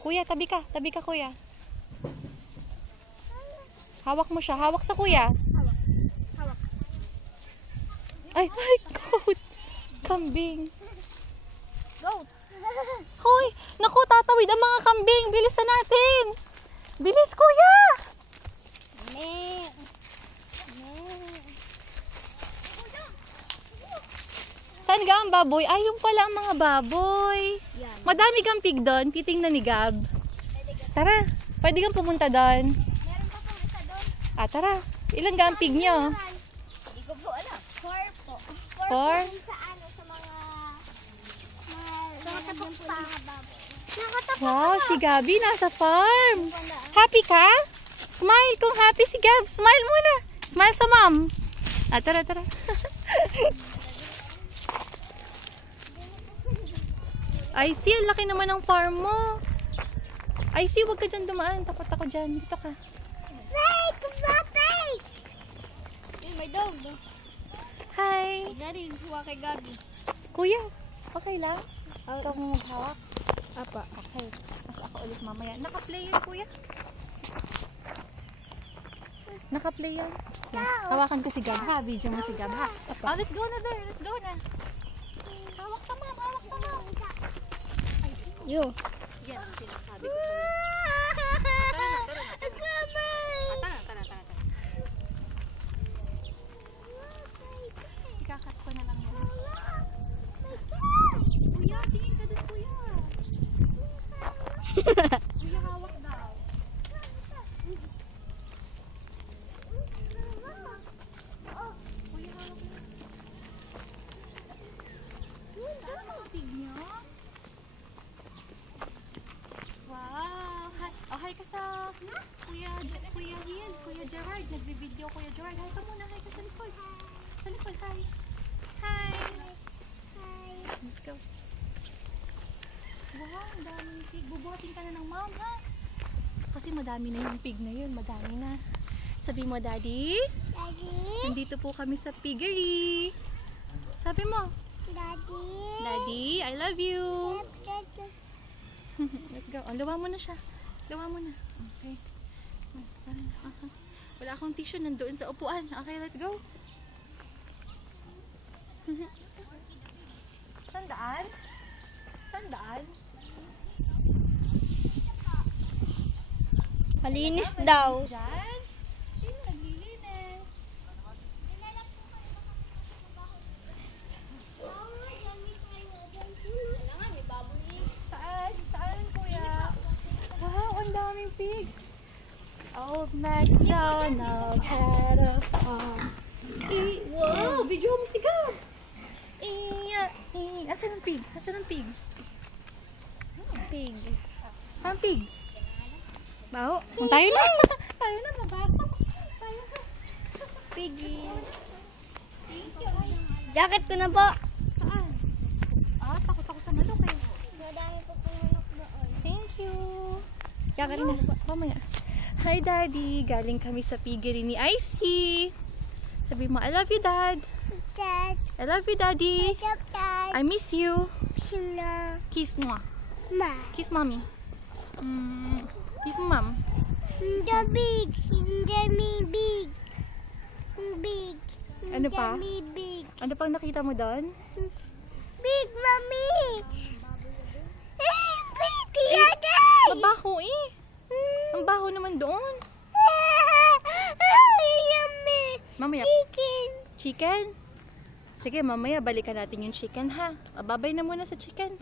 Kuya, tabi ka. Tabi ka, kuya. Hawak mo siya. Hawak sa kuya. Hawak. Ay, my God. Kambing. Go. Hoy, naku, tatawid ang mga kambing. Bilisan natin. Bilis, kuya. Saan ga ang baboy? Ay, yung pala ang mga baboy. Yan. Madami kang pig doon. Titingnan ni Gab. Tara, pwede kang pumunta doon. Meron pa pong isa doon. Tara. Ilan ga ang pig nyo? Hindi ko po alam. 4 po. 4 Four? sa ano, sa mga nakatapos pa. Nakatapos Wow, si Gabi nasa farm. Happy ka? Smile kung happy si Gab. Smile muna. Smile sa mom. Tara, tara. I see, ang laki naman ng farm mo. I see, huwag ka dyan dumaan. Takot ako dyan. Dito ka. Wait! Wait! May dog. Hi. Huwag na rin. Huwag kay Gabi. Kuya, okay lang? Ikaw mo maghawak? Apa. Okay. Mas ako ulit mamaya. Naka-play yun, kuya? Naka-play yan? Yeah. Hawakan ko si Gab, ha? Video mo si Gab, ha? Oh, let's go na there. Let's go na. Hawak sa mom. Hawak sa mom. Yo. Yan ang sinasabi ko sa'yo. Tara na. Tara. Ikakat ko na lang yan. Kuya, tingin ka dun, kuya. Kuya, hawak daw. Kuya, hawak daw. Saan ang pig niyo? Wow! Hi! Oh, hi ka sa Kuya Hiel, Kuya Gerard. Nagbe-video Kuya Gerard. Hi ka muna. Hi ka sa likod. Sa likod, hi. Hi! Let's go. Wow, ang daming pig. Bubuhatin ka na ng mom, ha? Kasi madami na yung pig na yun. Madami na. Sabi mo, Daddy? Daddy? Nandito po kami sa piggery. Sabi mo, Daddy? Daddy, I love you. Let's go. Oh, luwa mo na siya. Luwa mo na. Okay. Wala akong tissue. Nandoon sa upuan. Okay, let's go. Sandaan? Sandaan? Malinis daw. Diyan? Sino naglilinis? Saan, kuya? Wow, ang daming pig. Old MacDonald had a farm. Wow, video mo si Gab. Asan ang pig? Asan ang pig? Pig. Ang pig? Baho. Tayo na. Tayo na, mabaho. Tayo na. Piggy. Thank you. Jacket ko na po. Saan? Takot ako sa manok eh. Madami po pumunok doon. Thank you. Jacket na. Mamaya. Hi, Daddy. Galing kami sa piggery ni Icy. Sabi mo, I love you, Dad. Dad. I love you, Daddy. Dad. I miss you. Sina. Kiss mo. Ma. Kiss mommy. Kiss mom. The big. The big. Big. Ano pa? Big. Ano pang nakita mo doon? Big, mommy. Big, yada. Mabaho eh. Ang baho naman doon. Yummy. Mamaya. Chicken. Chicken? Sige, mamaya balikan natin yung chicken, ha? Babay na muna sa chicken.